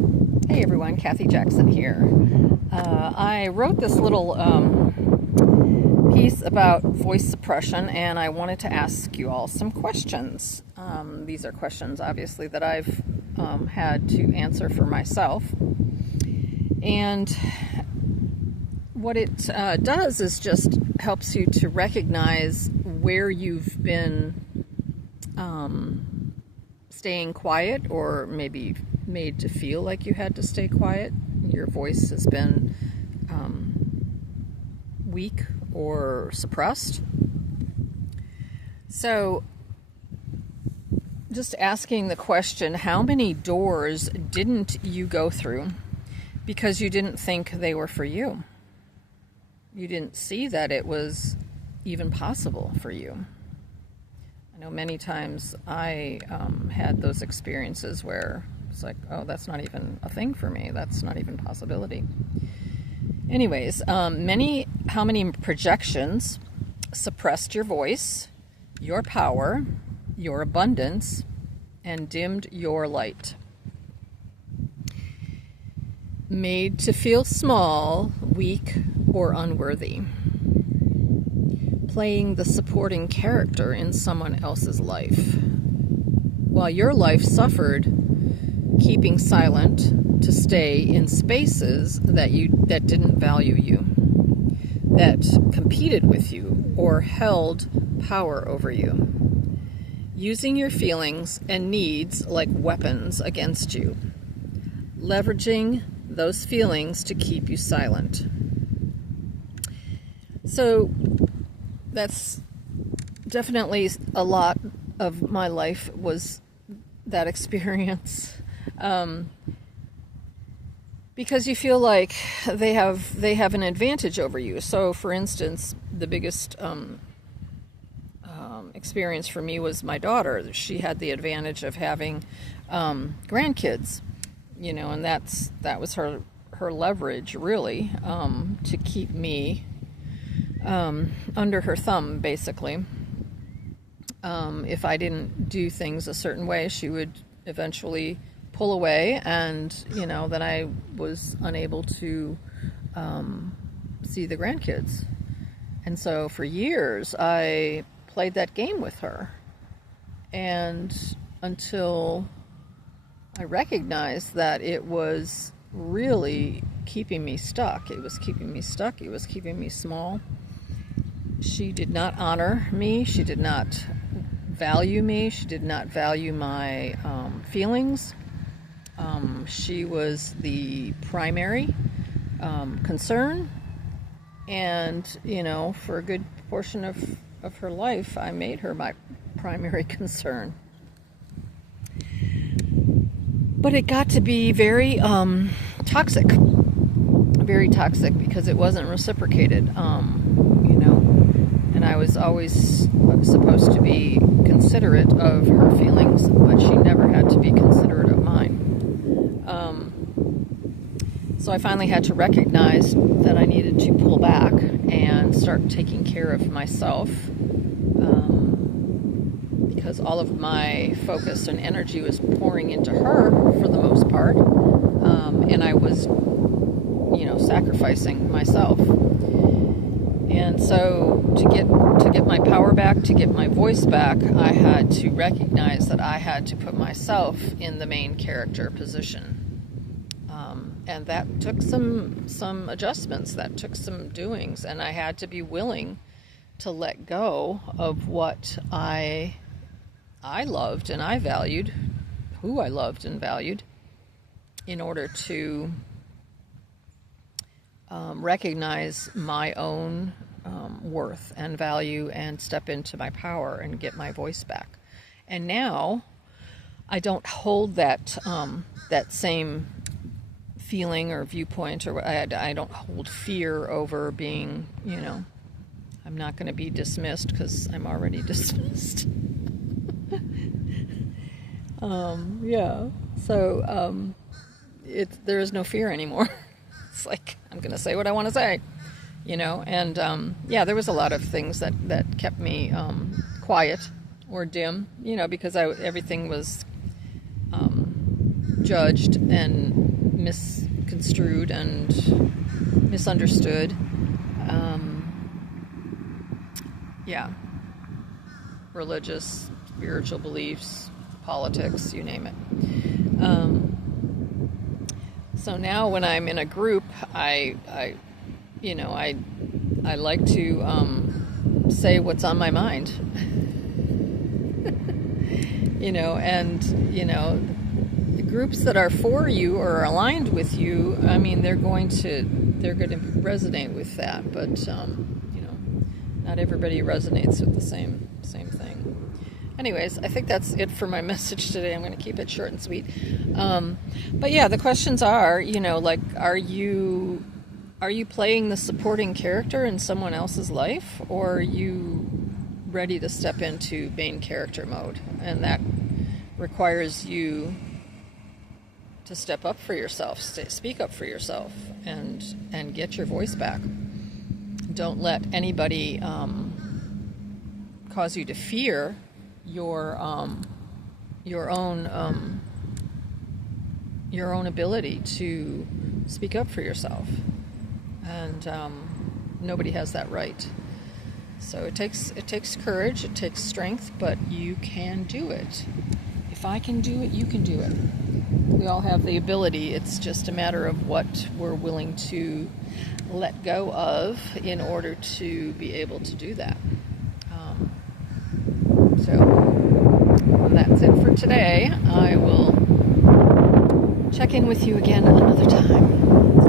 Hey everyone, Kathy Jackson here. I wrote this little piece about voice suppression, and I wanted to ask you all some questions. These are questions, obviously, that I've had to answer for myself. And what it does is just helps you to recognize where you've been staying quiet, or maybe made to feel like you had to stay quiet. Your voice has been weak or suppressed. So just asking the question, how many doors didn't you go through because you didn't think they were for you? You didn't see that it was even possible for you. I know many times I had those experiences where it's like, oh, that's not even a thing for me. That's not even a possibility. Anyways, how many projections suppressed your voice, your power, your abundance, and dimmed your light? Made to feel small, weak, or unworthy. Playing the supporting character in someone else's life, while your life suffered keeping silent to stay in spaces that didn't value you, that competed with you or held power over you, using your feelings and needs like weapons against you, leveraging those feelings to keep you silent. So that's definitely a lot of my life was that experience. Because you feel like they have an advantage over you. So, for instance, the biggest experience for me was my daughter. She had the advantage of having grandkids, and that was her leverage, really, to keep me under her thumb, basically. If I didn't do things a certain way, she would eventually pull away, and then I was unable to see the grandkids. And so for years I played that game with her, and until I recognized that it was really keeping me stuck. It was keeping me stuck. It was keeping me small. She did not honor me. She did not value me. She did not value my feelings. She was the primary concern, and for a good portion of her life, I made her my primary concern. But it got to be very toxic, because it wasn't reciprocated, and I was always supposed to be considerate of her feelings, but she never had to be considerate of mine. So I finally had to recognize that I needed to pull back and start taking care of myself, because all of my focus and energy was pouring into her for the most part, and I was, sacrificing myself. And so to get my power back, to get my voice back, I had to recognize that I had to put myself in the main character position. And that took some adjustments, that took some doings, and I had to be willing to let go of what I loved and I valued, who I loved and valued, in order to recognize my own worth and value and step into my power and get my voice back. And now I don't hold that same feeling or viewpoint, or I don't hold fear over being, I'm not going to be dismissed because I'm already dismissed. So there is no fear anymore. It's like, I'm going to say what I want to say, and there was a lot of things that kept me quiet or dim, because everything was judged and misconstrued and misunderstood. Yeah, religious, spiritual beliefs, politics, you name it. So now when I'm in a group, I like to say what's on my mind. The groups that are for you or aligned with you, I mean, they're going to resonate with that, but not everybody resonates with the same thing. Anyways, I think that's it for my message today. I'm going to keep it short and sweet. But yeah, the questions are, are you playing the supporting character in someone else's life, or are you ready to step into main character mode? And that requires you to step up for yourself, speak up for yourself, and get your voice back. Don't let anybody cause you to fear your own ability to speak up for yourself. And nobody has that right. So it takes courage, it takes strength, but you can do it. If I can do it, you can do it. We all have the ability. It's just a matter of what we're willing to let go of in order to be able to do that. So that's it for today. I will check in with you again another time.